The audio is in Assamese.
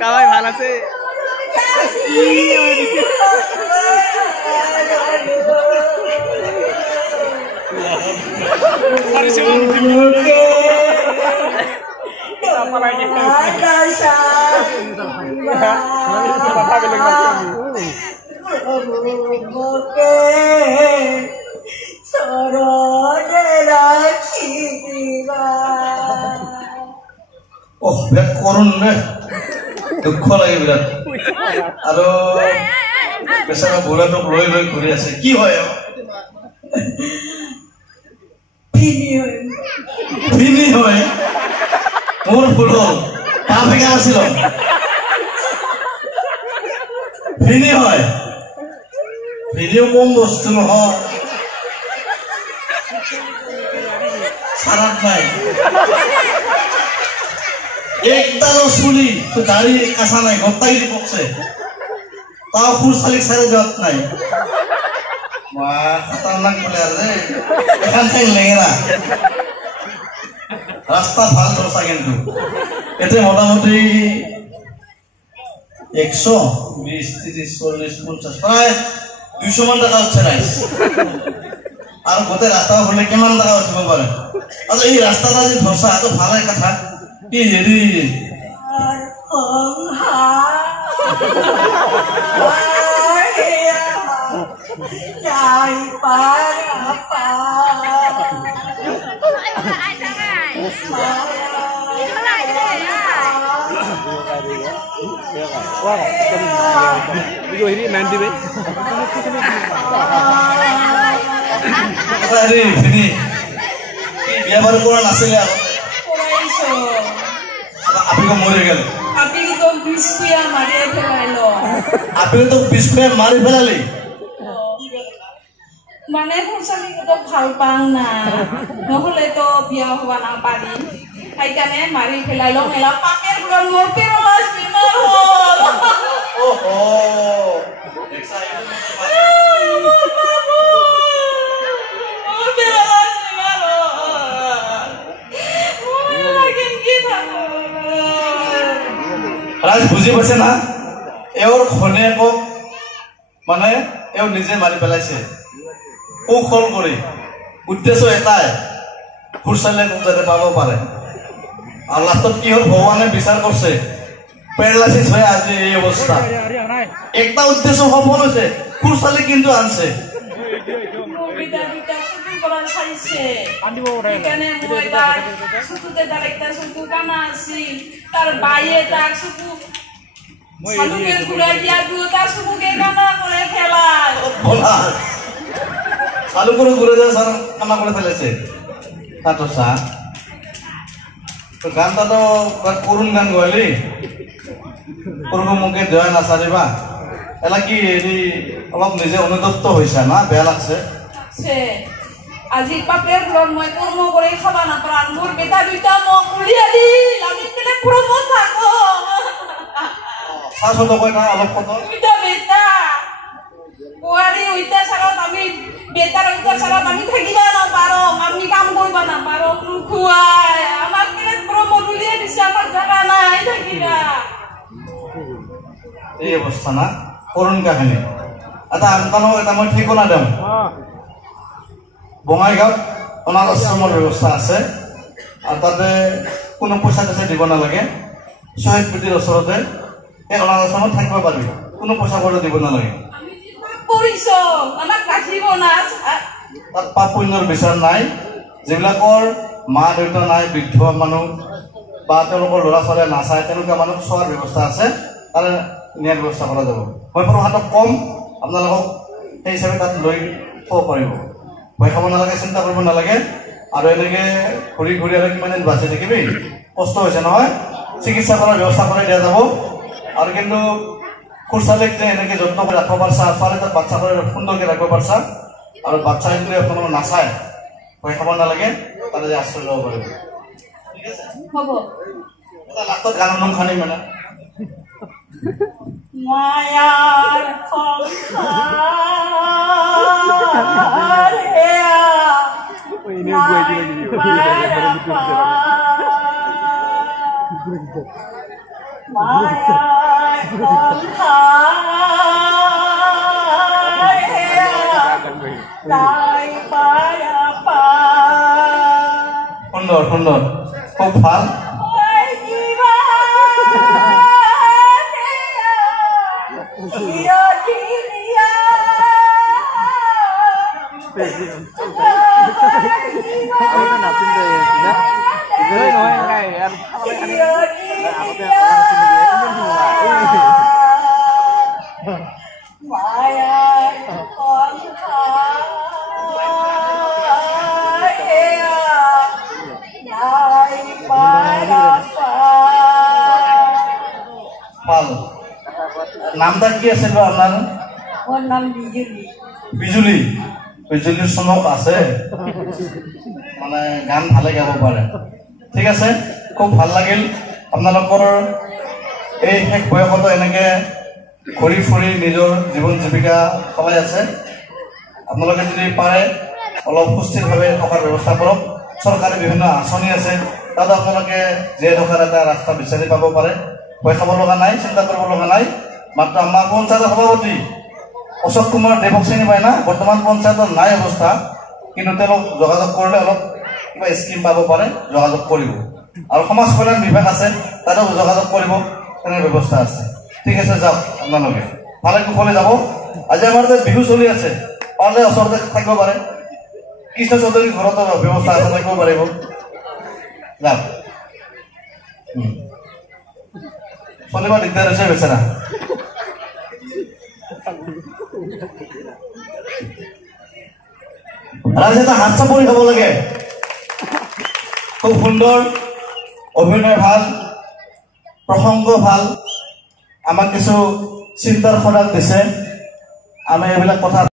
কামাই ভাল আছে বিৰাট কৰুন ৰে দুঃখ লাগে বিৰাট আৰু বেচাৰা বুঢ়াটোক লৈ লৈ ঘূৰি আছে কি হয় ফিনি হয় মোৰ ভুল হ'ল তাৰ ভেঙা আছিল ফিনি হয় ফিনিও কম বস্তু নহয় সারাত নাই একদারও চুলি তো দাড়ি কাঁচা নাই গত্তাই পকছে তাও ফুল শালিক সারে যাওয়াত নাই মা খতরনাক প্লেয়ার রে এখান থেকে লেঙেরা রাস্তা ভাল ধরছা কিন্তু এতে মোটামুটি 120, 30, 40, 50 প্রায় 200 মান টাকা হচ্ছে রাইস আর গোটে রাস্তা হলে কেমন টাকা উঠিব পারে আচ্ছা এই রাস্তাটা যে ধরছা এত ভালো কথা কি হেৰি বিয়া বাৰু কৰা নাছিলে আপনি को मरे गए আপনি তো বিস্কুয়া মারি ফেলাইলো আপনি তো বিস্কুয়া মারি ফেলালি মানে ফুলসালি তো ভাল পাং না নহলে তো বিয়া হওয়া না পারি সেইকাৰণে মারি ফেলাইলো মেলা পাকের পুরা মরতে রলাস বিনা হল ওহো রাজ বুঝি পাইছে না এওর খনেকক মানে এও নিজে মারি পেলাইছে কৌশল কৰি উদ্দেশ্য এটাই ফুৰচালে যাতে পাব পাৰে আৰু লাষ্টত কি হ'ল ভগৱানে বিচাৰ কৰিছে পেৰালাইছিছ হৈ আজি এই অৱস্থা একটা উদ্দেশ্য সফল হৈছে ফুৰচালে কিন্তু আনছে তার বাইয়ে তার শুধু সালুকে ঘুরে দিয়া দুও তার শুধুকে কানা করে ফেলায় সালু করে ঘুরে যায় সার কানা করে ফেলেছে তাতো সা তো গানটা তো করুণ গান গাইলি করুণ মুখে দেয়া নাচাৰিবা এলা কি অলপ নিজে অনুতপ্ত হৈছে না বেয়া লাগছে আজি পাপের গুলো মই কর্ম করে খাবা না পারান মোর বেটা দুইটা মোক উলিয়া দিল আমি কেনে প্রমো থাকো শাসন কয় না অলপ কত দুইটা বেটা কুয়ারি উইতা সারাত আমি বেটার উইতা সারাত আমি থাকিবা না পারো আমি কাম করবা না পারো খুয়াই আমার কেনে প্রমো উলিয়া দিছে আমার জায়গা নাই থাকিবা এই অবস্থা না করুণ কাহিনী এটা আনকানো এটা মই ঠিকনা দিম বঙাইগাঁৱত অনাথ আশ্ৰমৰ ব্যৱস্থা আছে আৰু তাতে কোনো পইচা টইচা দিব নালাগে শ্বহীদ বেদীৰ ওচৰতে এই অনাথ আশ্ৰমত থাকিব পাৰিব কোনো পইচা কৰি দিব নালাগে তাত পাপ পুণ্যৰ বিচাৰ নাই যিবিলাকৰ মা দেউতা নাই বৃদ্ধ মানুহ বা তেওঁলোকৰ ল'ৰা ছোৱালীয়ে নাচায় তেনেকুৱা মানুহক চোৱাৰ ব্যৱস্থা আছে তাৰে নিয়াৰ ব্যৱস্থা কৰা যাব মই প্ৰশাসনক কম আপোনালোকক সেই হিচাপে তাত লৈ থ'ব পাৰিব ভয় খাব নালাগে চিন্তা কৰিব নালাগে আৰু এনেকৈ ঘূৰি ঘূৰি আৰু কিমান দিন বাচি থাকিবি কষ্ট হৈছে নহয় চিকিৎসা কৰাৰ ব্যৱস্থা কৰি দিয়া যাব আৰু কিন্তু খুৰচালীক যে এনেকৈ যত্ন কৰি ৰাখিব পাৰিছা ছোৱালী তাত বাচ্চা কৰি সুন্দৰকৈ ৰাখিব পাৰিছা আৰু বাচ্চা যদি আপোনালোকে নাচায় ভয় খাব নালাগে তাতে যে আশ্ৰয় ল'ব পাৰিব ঠিক আছে হ'ব এটা লাষ্টত গান অনুম খানি মানে মায়ার সংসার হেয়া সুন্দর সুন্দর খুব ভাল নামটা কি আছিল আপনার ওর নাম বিজুলি বিজুলি বিজুলির চমক আছে মানে গান ভালে গাব পাৰে ঠিক আছে খুব ভাল লাগিল আপোনালোকৰ এই শেষ বয়সতো এনেকে ঘূৰি ফুৰি নিজৰ জীৱন জীৱিকা চলাই আছে আপোনালোকে যদি পাৰে অলপ সুস্থিৰভাৱে থকাৰ ব্যৱস্থা কৰক চৰকাৰী বিভিন্ন আঁচনি আছে তাত আপোনালোকে জীয়াই থকাৰ এটা ৰাস্তা বিচাৰি পাব পাৰে ভয় খাব লগা নাই চিন্তা কৰিব লগা নাই মাত্ৰ আমাৰ পঞ্চায়তৰ সভাপতি অশোক কুমাৰ দেৱক চিনি পায় না বৰ্তমান পঞ্চায়তৰ নাই অৱস্থা কিন্তু তেওঁলোক যোগাযোগ কৰিলে অলপ কিবা স্কিম পাব পাৰে যোগাযোগ কৰিব আৰু সমাজ কল্যাণ বিভাগ আছে তাতেও যোগাযোগ কৰিব তেনে ব্যৱস্থা আছে ঠিক আছে যাওক আপোনালোকে ভালে কুশলে যাব আজি আমাৰ যে বিহু চলি আছে পাৰিলে ওচৰতে থাকিব পাৰে কৃষ্ণ চৌধুৰীৰ ঘৰতো ব্যৱস্থা আছে থাকিব পাৰিব যাওক চলিব দিগদাৰ হৈছে বেচেৰা ৰাইজে এটা হাত চাপৰি খাব লাগে খুব সুন্দৰ অভিনয় ভাল প্ৰসংগ ভাল আমাক কিছু চিন্তাৰ খৰাক দিছে আমি এইবিলাক কথা